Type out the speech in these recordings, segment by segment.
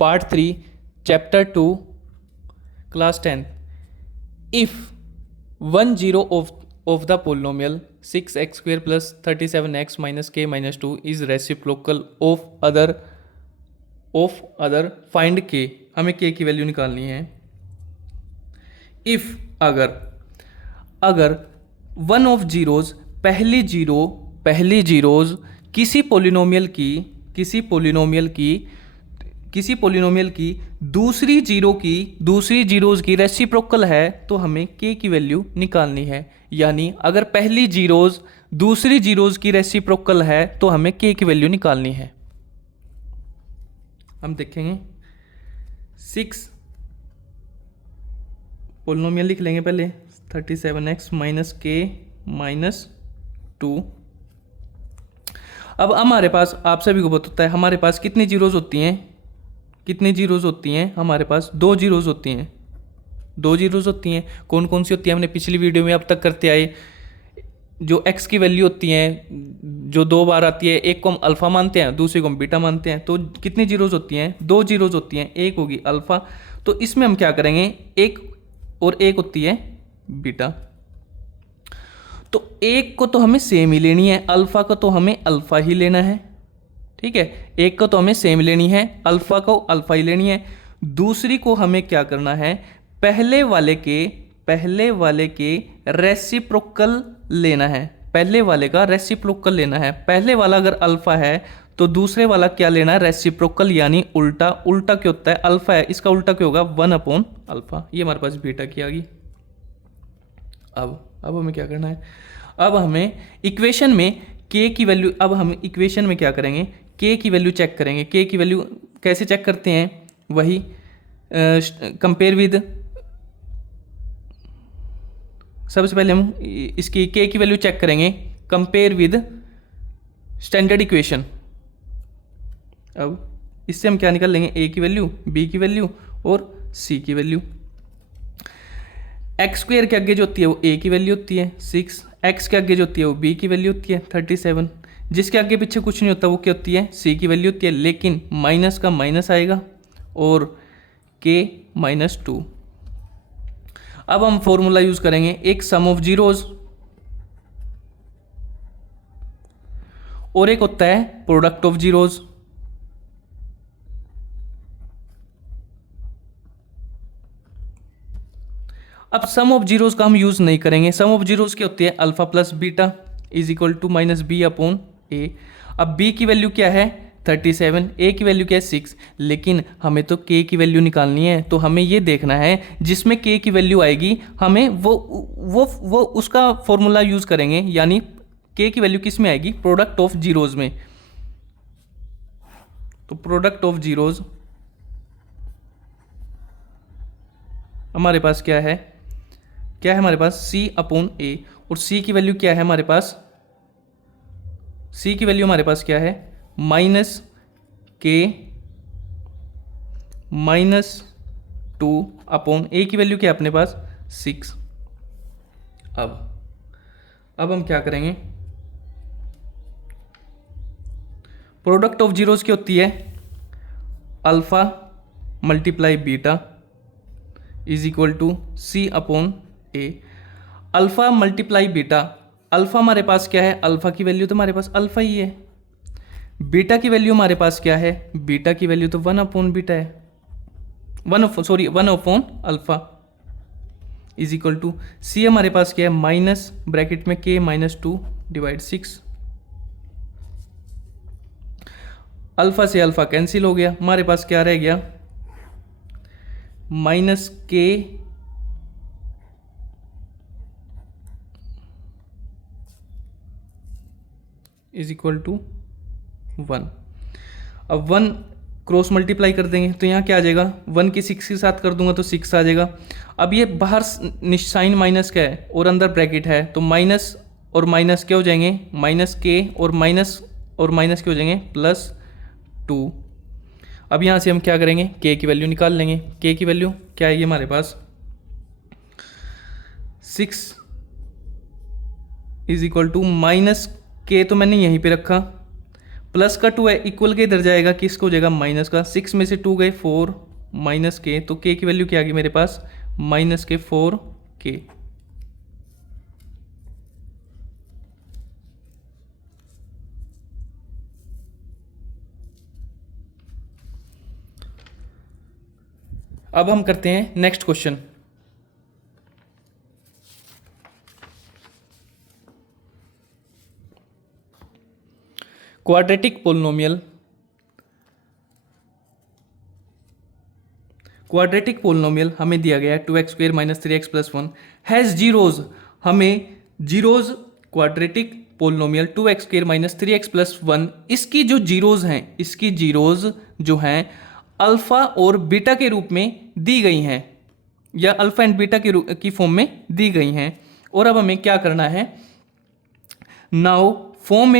Part 3 chapter 2 class 10। If 1 0 of the polynomial 6x² plus 37x minus k minus 2 is reciprocal of other find k। हमें k की value निकालनी है। If अगर one of zeros पहली zeros किसी polynomial की दूसरी जीरोज की रेसिप्रोकल है तो हमें k की वैल्यू निकालनी है। यानी अगर पहली जीरोज दूसरी जीरोज की रेसिप्रोकल है तो हमें k की वैल्यू निकालनी है। हम देखेंगे 6 पोलिनोमियल लिख लेंगे पहले 37x माइनस के माइनस 2। अब हमारे पास आप सभी को पता है हमारे पास कितनी जीरोज होती हैं हमारे पास दो जीरोज होती हैं। कौन कौन सी होती है हमने पिछली वीडियो में अब तक करते आए। जो x की वैल्यू होती है जो 2 बार आती है, एक को हम अल्फ़ा मानते हैं दूसरे को हम बीटा मानते हैं। तो कितनी जीरोज होती हैं? 2 जीरोज होती हैं। एक होगी अल्फ़ा, तो इसमें हम क्या करेंगे, एक और एक होती है बीटा। तो एक को तो हमें सेम ही लेनी है, अल्फ़ा को तो हमें अल्फ़ा ही लेना है। ठीक है, एक को तो हमें सेम लेनी है, अल्फ़ा को अल्फ़ा ही लेनी है। दूसरी को हमें क्या करना है, पहले वाले के रेसिप्रोकल लेना है। पहले वाले का रेसिप्रोकल लेना है। पहले वाला अगर अल्फ़ा है तो दूसरे वाला क्या लेना है, रेसिप्रोकल, यानी उल्टा। उल्टा क्या होता है, अल्फ़ा है, इसका उल्टा क्या होगा, 1/अल्फ़ा। ये हमारे पास बीटा की आ गई। अब हमें क्या करना है, अब हमें इक्वेशन में k की वैल्यू, अब हम इक्वेशन में क्या करेंगे, k की वैल्यू चेक करेंगे। k की वैल्यू कैसे चेक करते हैं, वही कंपेयर विद, सबसे पहले हम इसकी k की वैल्यू चेक करेंगे कंपेयर विद स्टैंडर्ड इक्वेशन। अब इससे हम क्या निकाल लेंगे, a की वैल्यू, b की वैल्यू और c की वैल्यू। x² के आगे जो होती है वो a की वैल्यू होती है 6, x के आगे जो होती है वो b की वैल्यू होती है 37, जिसके आगे पीछे कुछ नहीं होता वो क्या होती है, c की वैल्यू होती है। लेकिन माइनस का माइनस आएगा और k -2। अब हम फॉर्मूला यूज करेंगे, एक सम ऑफ जीरोज और एक होता है प्रोडक्ट ऑफ जीरोज। अब सम ऑफ जीरोज का हम यूज नहीं करेंगे। सम ऑफ जीरोज क्या होती है, alpha plus beta is equal to minus B upon A. अब b की वैल्यू क्या है 37, a की वैल्यू क्या है 6, लेकिन हमें तो k की वैल्यू निकालनी है। तो हमें ये देखना है जिसमें k की वैल्यू आएगी हमें वो उसका फॉर्मूला यूज करेंगे। यानी k की वैल्यू किस में आएगी, प्रोडक्ट ऑफ जीरोज में। तो प्रोडक्ट ऑफ जीरोज हमारे पास क्या है हमारे पास c/a, और c की वैल्यू क्या है हमारे पास, c की वैल्यू हमारे पास क्या है, -k -2 अपॉन a की वैल्यू क्या है अपने पास 6। अब हम क्या करेंगे, प्रोडक्ट ऑफ जीरोज की होती है alpha multiply beta is equal to c/a। Alpha multiply beta, alpha हमारे पास क्या है, अल्फा की वैल्यू तो हमारे पास अल्फा ही है। बीटा की वैल्यू हमारे पास क्या है, बीटा की वैल्यू तो 1/बीटा है, 1/अल्फा इज इक्वल टू c हमारे पास क्या है, माइनस ब्रैकेट में k -2 डिवाइड 6। अल्फा से अल्फा कैंसिल हो गया, हमारे पास क्या रह गया, -k इज इक्वल टू 1। अब 1 क्रॉस मल्टीप्लाई कर देंगे तो यहाँ क्या आ जाएगा, 1 की 6 के साथ कर दूंगा तो 6 आ जाएगा। अब ये बाहर साइन माइनस का है और अंदर ब्रैकेट है, तो माइनस और माइनस क्या हो जाएंगे, -k और माइनस क्या हो जाएंगे, +2। अब यहाँ से हम क्या करेंगे, k की वैल्यू निकाल लेंगे। k की वैल्यू क्या है, ये हमारे पास 6 इज इक्वल टू -k तो मैंने यहीं पे रखा, प्लस का 2 है, इक्वल के इधर जाएगा, किसको हो जाएगा माइनस का, 6 में से 2 गए 4 माइनस के, तो के की वैल्यू क्या आ गई मेरे पास माइनस के 4 के। अब हम करते हैं next question. Quadratic polynomial, quadratic polynomial हमें दिया गया है 2x² minus 3x plus 1 has zeros, हमें zeros quadratic polynomial 2x² minus 3x plus 1, इसकी जो जीरोज हैं, इसकी जीरोज जो हैं अल्फा और बीटा के रूप में दी गई हैं, या अल्फा एंड बीटा की फॉर्म में दी गई हैं। और अब हमें क्या करना है, नाउ फॉर्म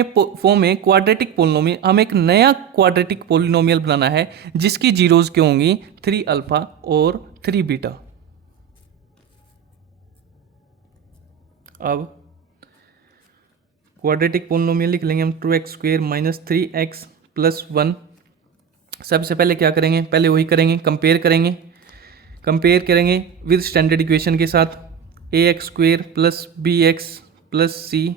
में क्वाड्रेटिक पोलिनोमियल, हमें एक नया क्वाड्रेटिक पोलिनोमियल बनाना है जिसकी जीरोज क्या होंगी 3 अल्फा और 3 बीटा। अब क्वाड्रेटिक पोलिनोमियल लिख लेंगे हम 2x² माइनस 3x प्लस 1। सबसे पहले क्या करेंगे, पहले वही करेंगे, कंपेयर करेंगे विद स्टैंडर्ड इक्वेशन के साथ, ax² plus bx plus c।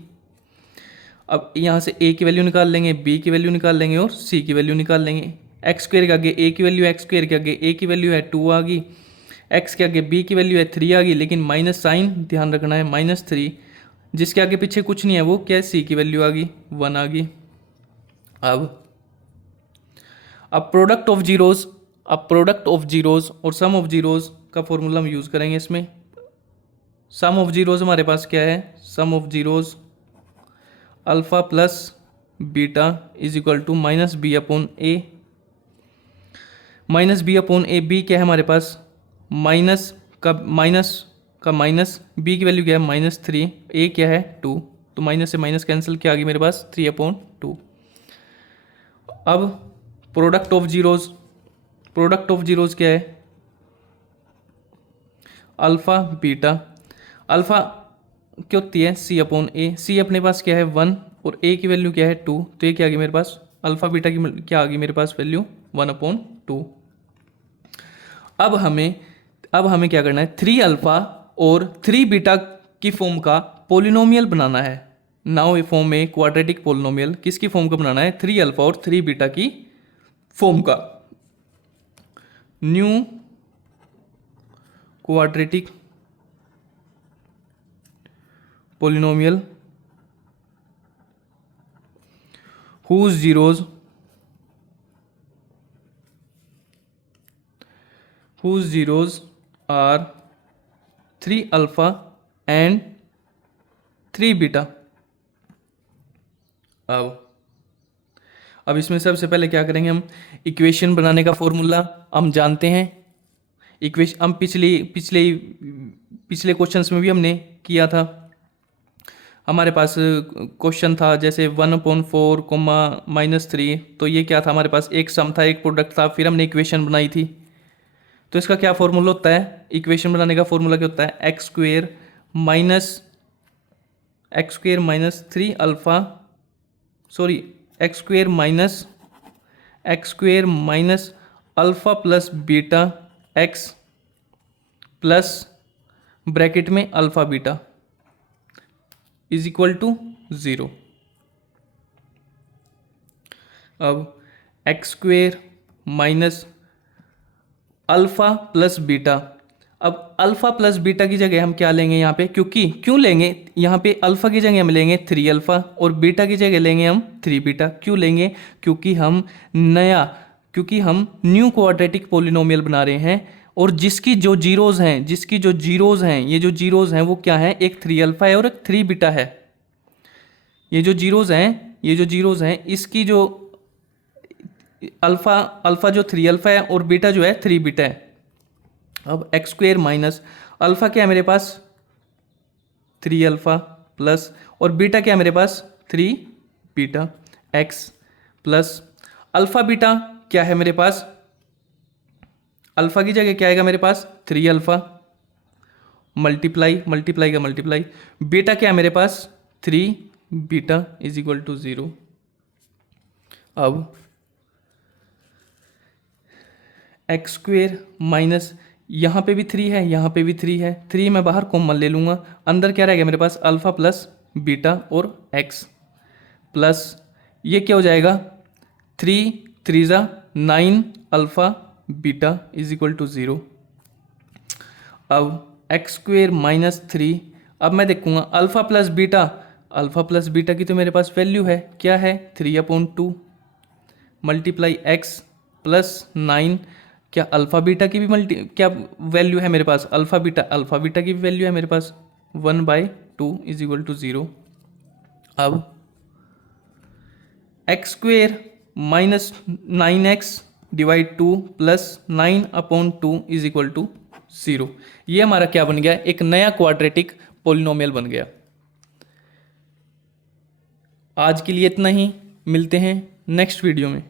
अब यहाँ से a की वैल्यू निकाल लेंगे, b की वैल्यू निकाल लेंगे और c की वैल्यू निकाल लेंगे। x² के आगे a की वैल्यू, x² के आगे a की वैल्यू है 2 आ गई, x के आगे b की वैल्यू है 3 आ गई, लेकिन माइनस साइन ध्यान रखना है, -3, जिसके आगे पीछे कुछ नहीं है वो क्या है, c की वैल्यू आ गई 1 आ गई। अब प्रोडक्ट ऑफ जीरोज और सम ऑफ जीरोज का फॉर्मूला हम यूज़ करेंगे इसमें। सम ऑफ जीरोज हमारे पास क्या है, sum of zeros alpha plus beta is equal to minus B upon A, B क्या है हमारे पास माइनस का माइनस, बी की वैल्यू क्या है -3, ए क्या है 2, तो माइनस से माइनस कैंसिल, क्या आ गई मेरे पास 3/2। अब प्रोडक्ट ऑफ जीरोज क्या है, अल्फा बीटा, अल्फा क्या होती है c/a, c अपने पास क्या है 1 और a की वैल्यू क्या है 2, तो ये क्या आ गई मेरे पास अल्फा बीटा की क्या आ गई मेरे पास वैल्यू 1/2। अब हमें क्या करना है, 3 अल्फा और 3 बीटा की फॉर्म का पोलिनोमियल बनाना है। नाउ ए फॉर्म में क्वाड्रेटिक पोलिनोमियल किसकी फॉर्म का बनाना है, 3 अल्फा और 3 बीटा की फॉर्म का। New quadratic polynomial whose zeros are 3 alpha and 3 beta. अब इसमें सबसे पहले क्या करेंगे, हम इक्वेशन बनाने का फॉर्मूला हम जानते हैं। इक्वेशन हम पिछले क्वेश्चंस में भी हमने किया था। हमारे पास क्वेश्चन था जैसे 1/4 -3, तो ये क्या था हमारे पास, एक सम था एक प्रोडक्ट था, फिर हमने इक्वेशन बनाई थी। तो इसका क्या फॉर्मूला होता है, इक्वेशन बनाने का फॉर्मूला क्या होता है, x² minus 3 alpha, sorry x² minus alpha plus beta x plus bracket में alpha beta is equal to 0। अब x² minus alpha plus beta, अब अल्फा प्लस बीटा की जगह हम क्या लेंगे यहाँ पे, क्यों लेंगे यहाँ पे, अल्फा की जगह हम लेंगे 3 अल्फा और बीटा की जगह लेंगे हम 3 बीटा। क्यों लेंगे, क्योंकि हम न्यू क्वाड्रेटिक पोलिनोमियल बना रहे हैं और जिसकी जो जीरोज हैं, ये जो जीरोज हैं वो क्या है, एक 3 अल्फा है और एक 3 बीटा है। ये जो जीरोज हैं इसकी जो अल्फा जो 3 अल्फा है और बीटा जो है 3 बीटा है। अब x² माइनस अल्फा क्या है मेरे पास 3 अल्फा प्लस और बीटा क्या है मेरे पास 3 beta x plus alpha beta क्या है मेरे पास, अल्फा की जगह क्या आएगा मेरे पास 3 अल्फा मल्टीप्लाई बीटा क्या है मेरे पास 3 बीटा इज इक्वल टू 0। अब एक्स स्क्वेयर माइनस, यहाँ पे भी 3 है, यहाँ पे भी 3 है, 3 मैं बाहर कॉमन ले लूँगा, अंदर क्या रहेगा मेरे पास अल्फ़ा प्लस बीटा और एक्स प्लस ये क्या हो जाएगा 3 3 ज़ा 9 alpha beta is equal to 0। अब एक्स स्क्वेयर माइनस 3, अब मैं देखूँगा अल्फ़ा प्लस बीटा की तो मेरे पास वैल्यू है, क्या है 3/2 मल्टीप्लाई एक्स प्लस 9, क्या अल्फ़ा बीटा की भी क्या वैल्यू है मेरे पास अल्फ़ा बीटा की भी वैल्यू है मेरे पास 1/2 इज इक्वल टू 0। अब x square minus 9x divide 2 plus 9/2 is equal to 0। ये हमारा क्या बन गया, एक नया क्वाड्रेटिक पोलिनोमियल बन गया। आज के लिए इतना ही, मिलते हैं नेक्स्ट वीडियो में।